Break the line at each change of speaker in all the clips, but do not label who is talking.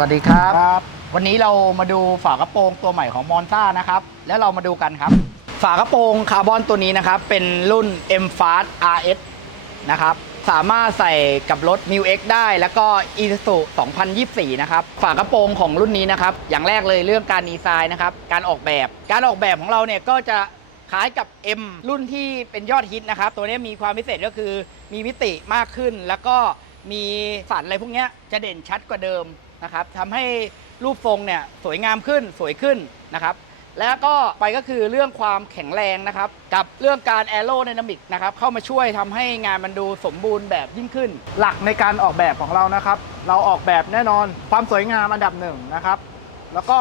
สวัสดีครับ
ครับ
วันนี้เรามาดูฝากระโปรงตัวใหม่ของมอนซ่านะครับ แล้วเรามาดูกันครับ ฝากระโปรงคาร์บอนตัวนี้นะครับ เป็นรุ่น M Fast RS นะครับ สามารถใส่กับรถ m ิ X ได้ แล้วก็ Isuzu 2024 นะครับ ฝากระโปรงของรุ่นนี้นะครับ อย่างแรกเลยเรื่องการดีไซน์นะครับ การออกแบบ การออกแบบของเราเนี่ยก็จะคล้ายกับ M รุ่นที่เป็นยอดฮิตนะครับ ตัวนี้มีความพิเศษก็คือมีมิติมากขึ้น แล้วก็มีสันอะไรพวกเนี้ยจะเด่นชัดกว่าเดิม นะครับทำให้รูปทรงเนี่ยสวยงามขึ้นสวยขึ้นนะครับแล้วก็ไปก็คือเรื่องความแข็งแรงนะครับกับเรื่องการแอโร d y นามิกนะครับเข้ามาช่วยทำให้งานมันดูสมบูรณ์แบบยิ่งขึ้น
หลักในการออกแบบของเรานะครับ เราออกแบบแน่นอนความสวยงามอันดับหนึ่งนะครับแล้วก็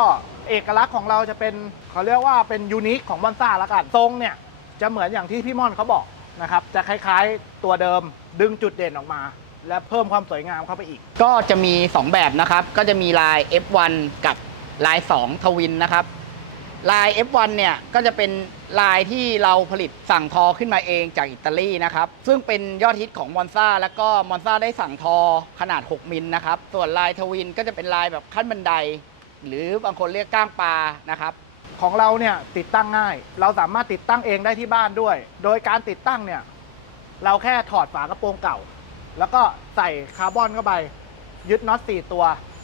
เอกลักษณ์ของเราจะเป็นเขาเรียกว่าเป็นยูนิคของบอนซ่าละกันทรงเนี่ยจะเหมือนอย่างที่พี่ม่อนเขาบอกนะครับจะคล้ายๆตัวเดิมดึงจุดเด่นออกมา และเพิ่มความสวยงามเข้าไปอีก
ก็จะมี 2 แบบนะครับ ก็จะมีลาย F1 กับลาย 2 ทวินนะครับ ลาย F1 เนี่ยก็จะเป็นลายที่เราผลิตสั่งทอขึ้นมาเองจากอิตาลีนะครับ ซึ่งเป็นยอดฮิตของมอนซ่าแล้วก็มอนซ่าได้สั่งทอขนาด 6 มิลนะครับ ส่วนลายทวินก็จะเป็นลายแบบขั้นบันได หรือบางคนเรียกก้างปลานะครับ
ของเราเนี่ยติดตั้งง่าย เราสามารถติดตั้งเองได้ที่บ้านด้วย โดยการติดตั้งเนี่ยเราแค่ถอดฝากระโปรงเก่า แล้วก็ใส่คาร์บอนเข้าไป ยึดน็อต4ตัว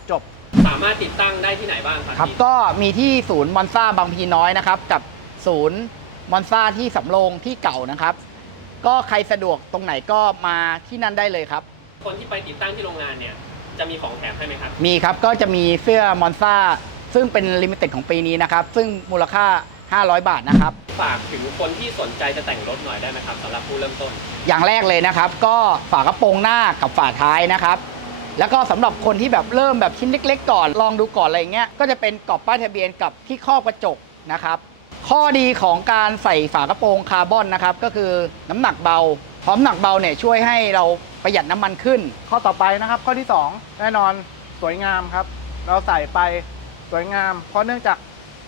จบ
สามารถติดตั้งได้ที่ไหนบ้างครับ
ครับ
พี่
ก็มีที่ศูนย์มอนซ่าบางพีน้อยนะครับ กับศูนย์มอนซ่าที่สำโรงที่เก่านะครับ ก็ใครสะดวกตรงไหนก็มาที่นั่นได้เลยครับ
คนที่ไปติดตั้งที่โรงงานเนี่ย จะมีของแถมให้ไหมครับ
มีครับก็จะมีเสื้อมอนซ่าซึ่งเป็นลิมิเต็ดของปีนี้นะครับ ซึ่งมูลค่า 500 บาทนะครับ
ฝากถึงคนที่สนใจจะแต่งรถหน่อยได้ไหมครับสำหรับผู้เริ่มต้น
อย่างแรกเลยนะครับ ก็ฝากระโปรงหน้ากับฝาท้ายนะครับ แล้วก็สำหรับคนที่แบบเริ่มแบบชิ้นเล็ก ๆ ก่อนลองดูก่อนอะไรเงี้ยก็จะเป็นกรอบป้ายทะเบียนกับที่ครอบกระจกนะครับ ข้อดีของการใส่ฝากระโปรงคาร์บอนนะครับก็คือน้ำหนักเบาพร้อมหนักเบาเนี่ยช่วยให้เราประหยัดน้ำมันขึ้น
ข้อต่อไปนะครับ ข้อที่ 2 แน่นอนสวยงามครับ เราใส่ไปสวยงาม เพราะเนื่องจาก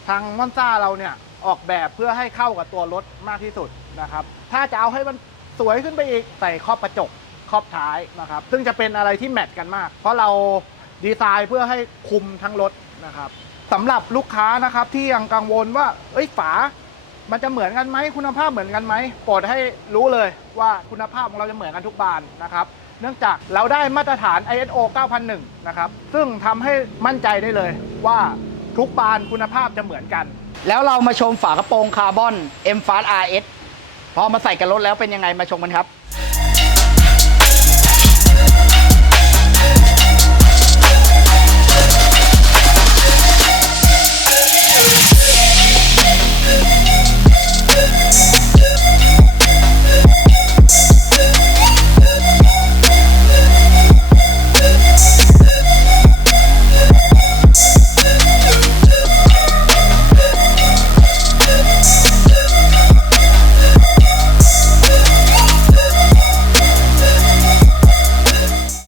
ทางมอนซ่าเราเนี่ย ออกแบบเพื่อให้เข้ากับตัวรถมากที่สุดนะครับ ถ้าจะเอาให้มันสวยขึ้นไปอีกใส่ครอบกระจกครอบท้ายนะครับ ซึ่งจะเป็นอะไรที่แมทกันมาก เพราะเราดีไซน์เพื่อให้คุมทั้งรถนะครับสำหรับลูกค้านะครับที่ยังกังวลว่า เอ้ยฝา มันจะเหมือนกันไหมคุณภาพเหมือนกันไหมโปรดให้รู้เลยว่าคุณภาพของเราจะเหมือนกันทุกบานนะครับเนื่องจากเราได้มาตรฐาน ISO 9001 นะครับ ซึ่งทำให้มั่นใจได้เลยว่าทุกบานคุณภาพจะเหมือนกัน
แล้วเรามาชมฝากระโปรงคาร์บอน M Fast RS พอมาใส่กับรถแล้วเป็นยังไงมาชมกันครับ